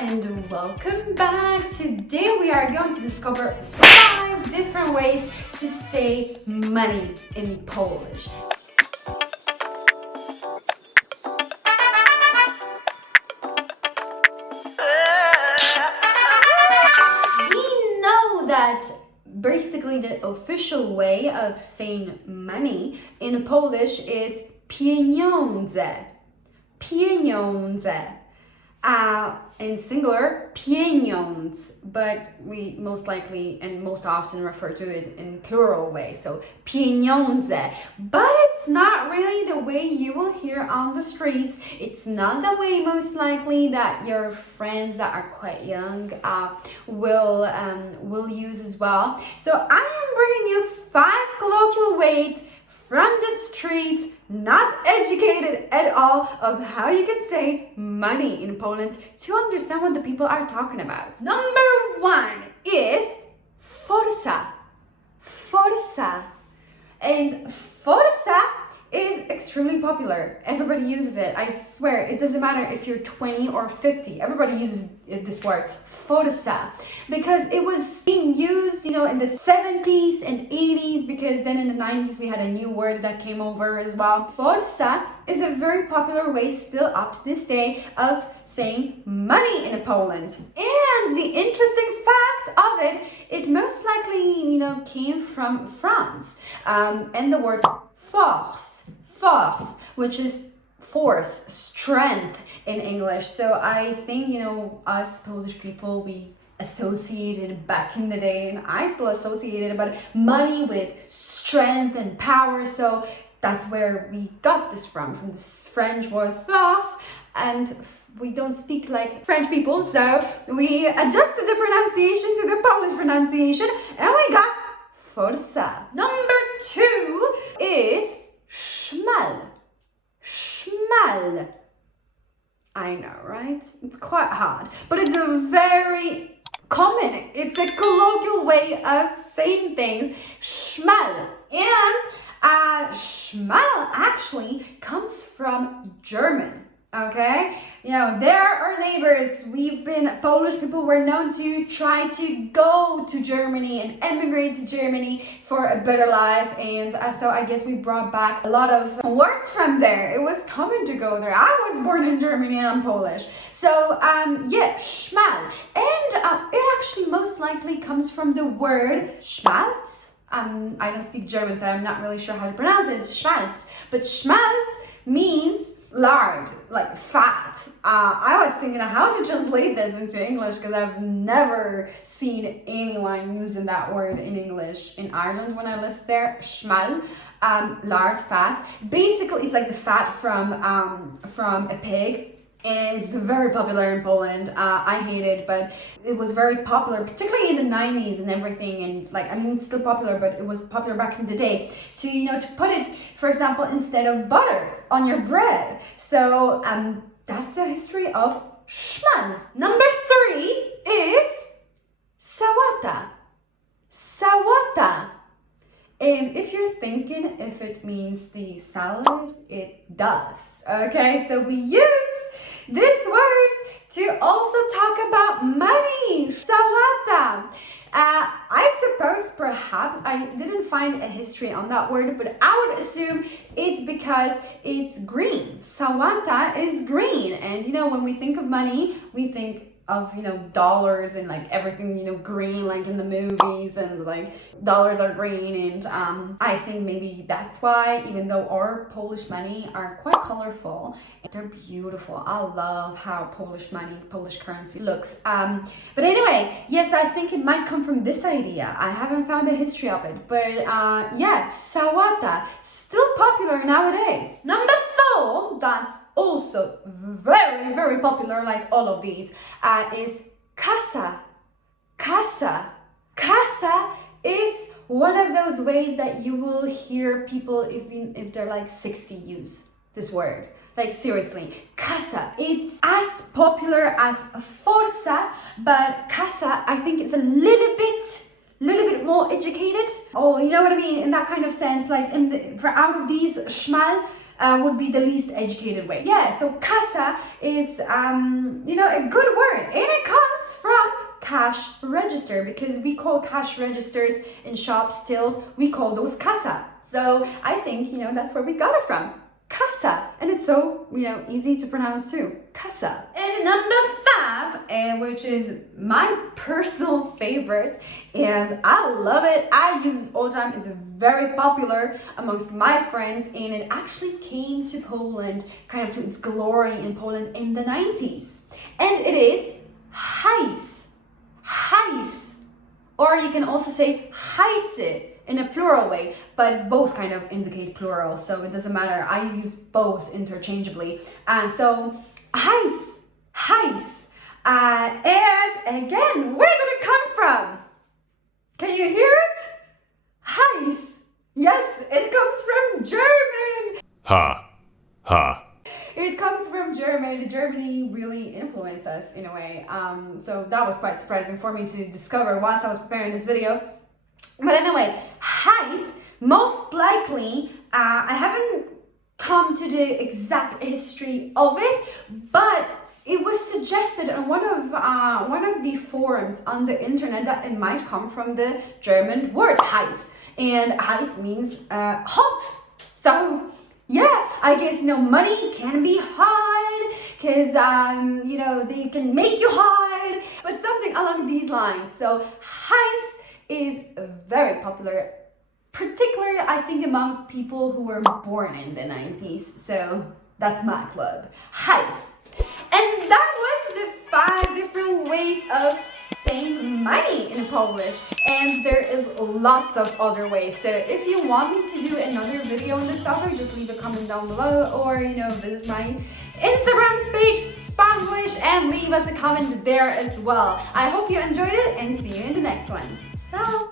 and welcome back. Today we are going to discover 5 different ways to say money in Polish. We know that basically the official way of saying money in Polish is pieniądze. Pieniądze. In singular, pieniądz, but we most likely and most often refer to it in plural way, so pieniądze. But it's not really the way you will hear on the streets. It's not the way most likely that your friends that are quite young will use as well. So I am bringing you 5 colloquial ways from the streets, not educated at all, of how you can say money in Poland to understand what the people are talking about. Number 1 is forsa. Forsa. And forsa is extremely popular. Everybody uses it. I swear, it doesn't matter if you're 20 or 50. Everybody uses this word, forsa, because it was being used, in the 70s and 80s, because then in the 90s we had a new word that came over as well. Forsa is a very popular way still up to this day of saying money in Poland. And the interesting fact of it most likely, came from France. And the word force, which is force, strength in English. So I think, us Polish people, we associated back in the day, and I still associated about money with strength and power. So that's where we got this from this French word force. And we don't speak like French people, so we adjusted the pronunciation to the Polish pronunciation, and we got forsa. Number 2 is szmal. Szmal. I know, right? It's quite hard, but it's a very common, it's a colloquial way of saying things. Szmal. And szmal actually comes from German. Okay, they're our neighbors. Polish people were known to try to go to Germany and emigrate to Germany for a better life, and so I guess we brought back a lot of words from there. It was common to go there. I was born in Germany and I'm Polish, so szmal, and it actually most likely comes from the word Schmalz. I don't speak German, so I'm not really sure how to pronounce it. It's Schmalz, but Schmalz means lard, like fat. I was thinking of how to translate this into English, because I've never seen anyone using that word in English in Ireland when I lived there. Schmal, lard, fat. Basically, it's like the fat from a pig. It's very popular in Poland. I hate it, but it was very popular, particularly in the 90s and everything. And it's still popular, but it was popular back in the day. So, to put it, for example, instead of butter on your bread. So, that's the history of szmal. Number 3 is sałata. Sałata. And if you're thinking if it means the salad, it does. Okay, so we use this word to also talk about money. Sałata. I suppose perhaps I didn't find a history on that word, but I would assume it's because it's green. Sałata is green, and when we think of money, we think of dollars and everything green, like in the movies, and dollars are green, and I think maybe that's why, even though our Polish money are quite colorful, they're beautiful. I love how Polish money, Polish currency looks. But anyway, yes, I think it might come from this idea. I haven't found the history of it, but sałata, still popular nowadays. Number 4, that's also very, very popular, like all of these, is kasa. Kasa. Kasa is one of those ways that you will hear people, if they're 60, use this word. Seriously, kasa. It's as popular as forsa, but kasa, I think it's a little bit more educated. Oh, you know what I mean? In that kind of sense, out of these, szmal would be the least educated way. Yeah, so kasa is, a good word. And cash register, because we call cash registers in shops, tills, we call those kasa. So I think, that's where we got it from. Kasa. And it's so, easy to pronounce too. Kasa. And number 5, which is my personal favorite, and I love it. I use it all the time. It's very popular amongst my friends, and it actually came to Poland, kind of to its glory in Poland in the 90s. And it is hajs. Hajs. Or you can also say hajsy in a plural way, but both kind of indicate plural, so it doesn't matter. I use both interchangeably. So hajs. And again, where did it come from? Can you hear it? Hajs. Yes, it comes from German. Ha. It comes from German. Germany really influenced us in a way. So that was quite surprising for me to discover whilst I was preparing this video. But anyway, hajs, most likely, I haven't come to the exact history of it, but it was suggested on one of the forums on the internet that it might come from the German word hajs, and hajs means hot. So yeah, I guess money can be hard because they can make you hard, but something along these lines. So hajs is very popular, particularly I think among people who were born in the 90s. So that's my club, hajs. And that was the 5 different ways of saying money in Polish, and there is lots of other ways. So if you want me to do another video on this topic, just leave a comment down below, or visit my Instagram page, Spanglish, and leave us a comment there as well. I hope you enjoyed it, and see you in the next one. Ciao!